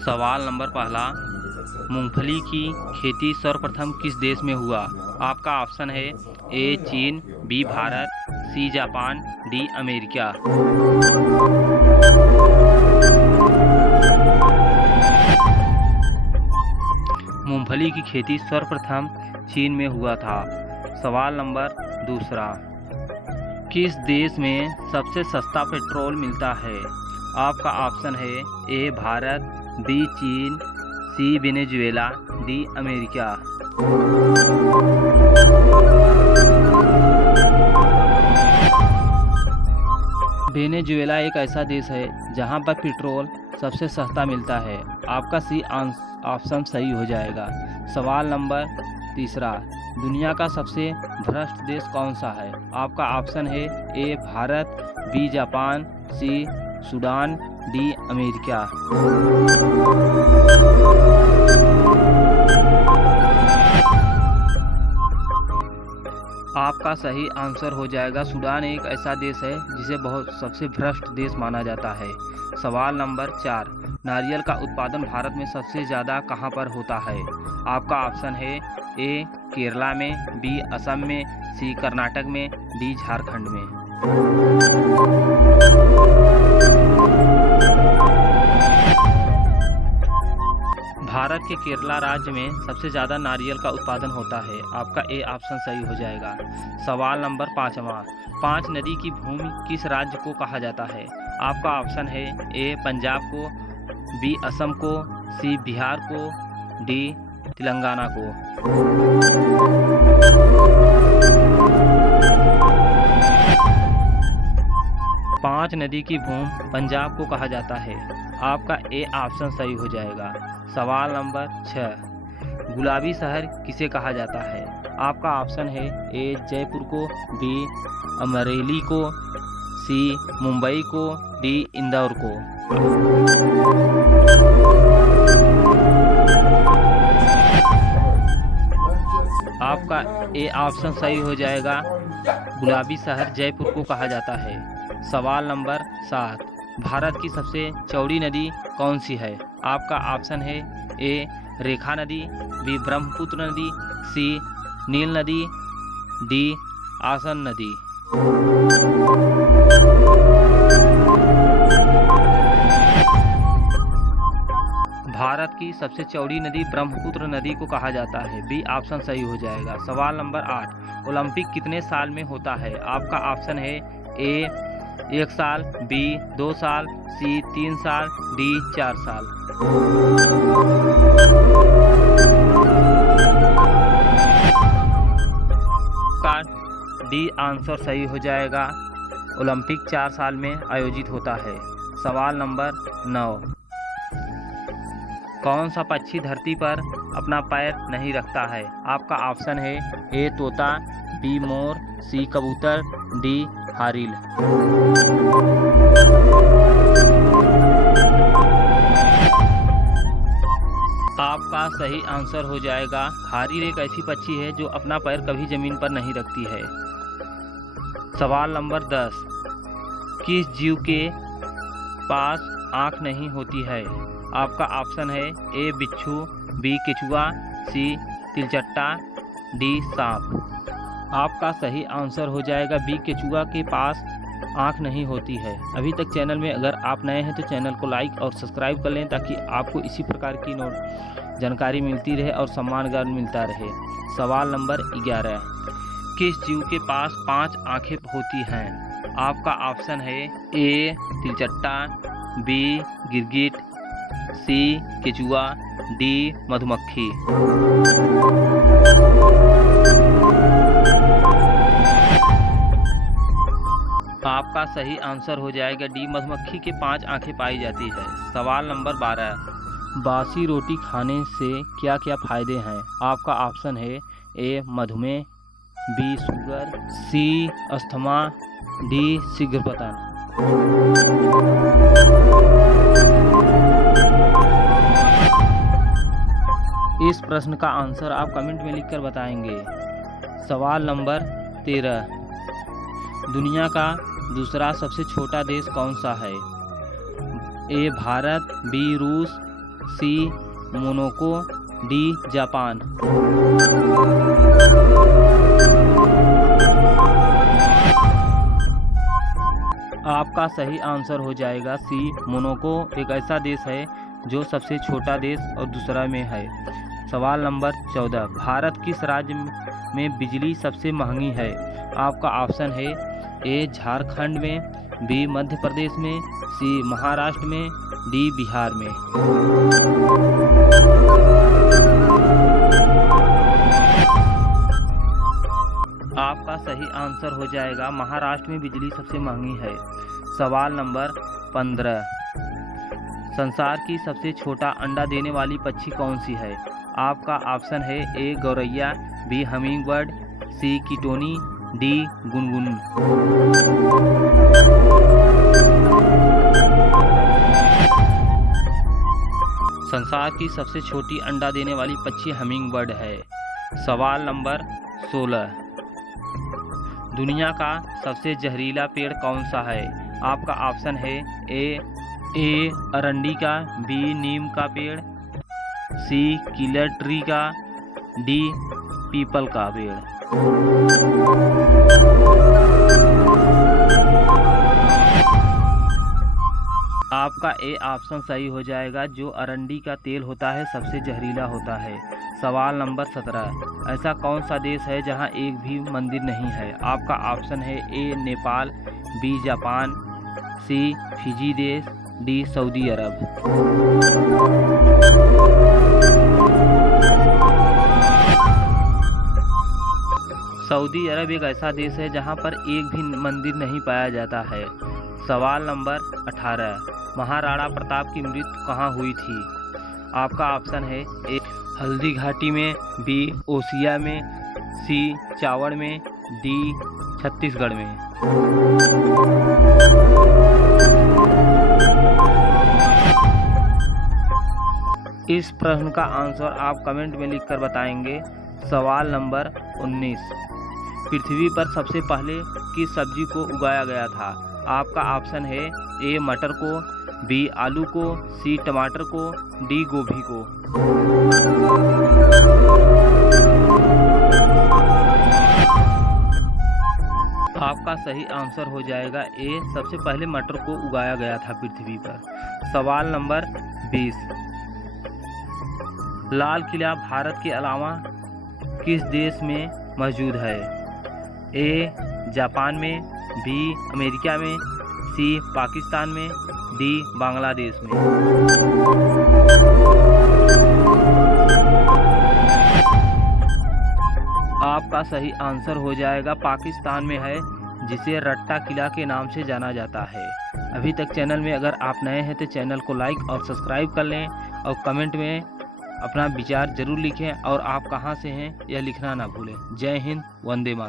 सवाल नंबर पहला, मूंगफली की खेती सर्वप्रथम किस देश में हुआ? आपका ऑप्शन है ए चीन, B Bharat, C Japan, D America. मूंगफली की खेती सर्वप्रथम चीन में हुआ था। सवाल नंबर दूसरा, किस देश में सबसे सस्ता पेट्रोल मिलता है? आपका ऑप्शन है ए भारत, बी चीन, सी वेनेजुएला, डी अमेरिका। वेनेजुएला एक ऐसा देश है जहां पर पेट्रोल सबसे सस्ता मिलता है। आपका सी ऑप्शन सही हो जाएगा। सवाल नंबर तीसरा, दुनिया का सबसे भ्रष्ट देश कौन सा है? आपका ऑप्शन है ए भारत, बी जापान, सी सूडान, डी अमेरिका। आपका सही आंसर हो जाएगा सूडान एक ऐसा देश है जिसे बहुत सबसे भ्रष्ट देश माना जाता है। सवाल नंबर 4, नारियल का उत्पादन भारत में सबसे ज़्यादा कहाँ पर होता है? आपका ऑप्शन है ए केरला में, बी असम में, सी कर्नाटक में, डी झारखंड में। भारत के केरला राज्य में सबसे ज़्यादा नारियल का उत्पादन होता है। आपका ए ऑप्शन सही हो जाएगा। सवाल नंबर 5वां, 5 नदी की भूमि किस राज्य को कहा जाता है? आपका ऑप्शन है ए पंजाब को, बी असम को, सी बिहार को, डी तेलंगाना को। पांच नदी की भूमि पंजाब को कहा जाता है। आपका ए ऑप्शन सही हो जाएगा। सवाल नंबर 6, गुलाबी शहर किसे कहा जाता है? आपका ऑप्शन है ए जयपुर को, बी अमरेली को, सी मुंबई को, डी इंदौर को। आपका ए ऑप्शन सही हो जाएगा। गुलाबी शहर जयपुर को कहा जाता है। सवाल नंबर 7, भारत की सबसे चौड़ी नदी कौन सी है? आपका ऑप्शन है ए रेखा नदी, बी ब्रह्मपुत्र नदी, सी नील नदी, डी आसन नदी। भारत की सबसे चौड़ी नदी ब्रह्मपुत्र नदी को कहा जाता है। बी ऑप्शन सही हो जाएगा। सवाल नंबर 8, ओलंपिक कितने साल में होता है? आपका ऑप्शन है ए 1 साल, बी 2 साल, सी 3 साल, डी 4 साल। का डी आंसर सही हो जाएगा। ओलंपिक 4 साल में आयोजित होता है। सवाल नंबर 9, कौन सा पक्षी धरती पर अपना पैर नहीं रखता है? आपका ऑप्शन है ए तोता, बी मोर, सी कबूतर, डी हारिल। आपका सही आंसर हो जाएगा हारिल एक ऐसी पक्षी है जो अपना पैर कभी जमीन पर नहीं रखती है। सवाल नंबर 10, किस जीव के पास आँख नहीं होती है? आपका ऑप्शन है ए बिच्छू, बी केचुआ, सी तिलचट्टा, डी सांप। आपका सही आंसर हो जाएगा बी केचुआ के पास आँख नहीं होती है। अभी तक चैनल में अगर आप नए हैं तो चैनल को लाइक और सब्सक्राइब कर लें ताकि आपको इसी प्रकार की जानकारी मिलती रहे और सम्मानगान मिलता रहे। सवाल नंबर 11, किस जीव के पास 5 आँखें होती हैं? आपका ऑप्शन है ए तिलचट्टा, बी गिरगिट, सी केचुआ, डी मधुमक्खी। आपका सही आंसर हो जाएगा डी मधुमक्खी के 5 आंखें पाई जाती है। सवाल नंबर 12, बासी रोटी खाने से क्या क्या फायदे हैं? आपका ऑप्शन है ए मधुमेह, बी शुगर, सी अस्थमा, डी शीघ्र पतन। इस प्रश्न का आंसर आप कमेंट में लिखकर बताएंगे। सवाल नंबर 13, दुनिया का दूसरा सबसे छोटा देश कौन सा है? ए भारत, बी रूस, सी मोनाको, डी जापान। आपका सही आंसर हो जाएगा सी मोनाको एक ऐसा देश है जो सबसे छोटा देश और दूसरा में है। सवाल नंबर 14, भारत किस राज्य में बिजली सबसे महंगी है? आपका ऑप्शन है ए झारखंड में, बी मध्य प्रदेश में, सी महाराष्ट्र में, डी बिहार में। आपका सही आंसर हो जाएगा महाराष्ट्र में बिजली सबसे महंगी है। सवाल नंबर 15, संसार की सबसे छोटा अंडा देने वाली पक्षी कौन सी है? आपका ऑप्शन है ए गौरैया, बी हमिंग बर्ड, सी किटोनी, डी गुनगुन। संसार की सबसे छोटी अंडा देने वाली पक्षी हमिंग बर्ड है। सवाल नंबर 16, दुनिया का सबसे जहरीला पेड़ कौन सा है? आपका ऑप्शन है ए अरंडी का, बी नीम का पेड़, सी किलर ट्री का, डी पीपल का पेड़। आपका ए ऑप्शन सही हो जाएगा। जो अरंडी का तेल होता है सबसे जहरीला होता है। सवाल नंबर 17, ऐसा कौन सा देश है जहां एक भी मंदिर नहीं है? आपका ऑप्शन है ए नेपाल, बी जापान, सी फिजी देश, डी सऊदी अरब। सऊदी अरब एक ऐसा देश है जहां पर एक भी मंदिर नहीं पाया जाता है। सवाल नंबर 18, महाराणा प्रताप की मृत्यु कहाँ हुई थी? आपका ऑप्शन है ए हल्दी घाटी में, बी ओसिया में, सी चावड़ में, डी छत्तीसगढ़ में। इस प्रश्न का आंसर आप कमेंट में लिखकर बताएंगे। सवाल नंबर 19, पृथ्वी पर सबसे पहले किस सब्जी को उगाया गया था? आपका ऑप्शन है ए मटर को, बी आलू को, सी टमाटर को, डी गोभी को। आपका सही आंसर हो जाएगा ए सबसे पहले मटर को उगाया गया था पृथ्वी पर। सवाल नंबर 20, लाल किला भारत के अलावा किस देश में मौजूद है? ए जापान में, बी अमेरिका में, सी पाकिस्तान में, डी बांग्लादेश में। आपका सही आंसर हो जाएगा पाकिस्तान में है, जिसे रट्टा किला के नाम से जाना जाता है। अभी तक चैनल में अगर आप नए हैं तो चैनल को लाइक और सब्सक्राइब कर लें और कमेंट में अपना विचार जरूर लिखें और आप कहां से हैं यह लिखना ना भूलें। जय हिंद, वंदे मातरम।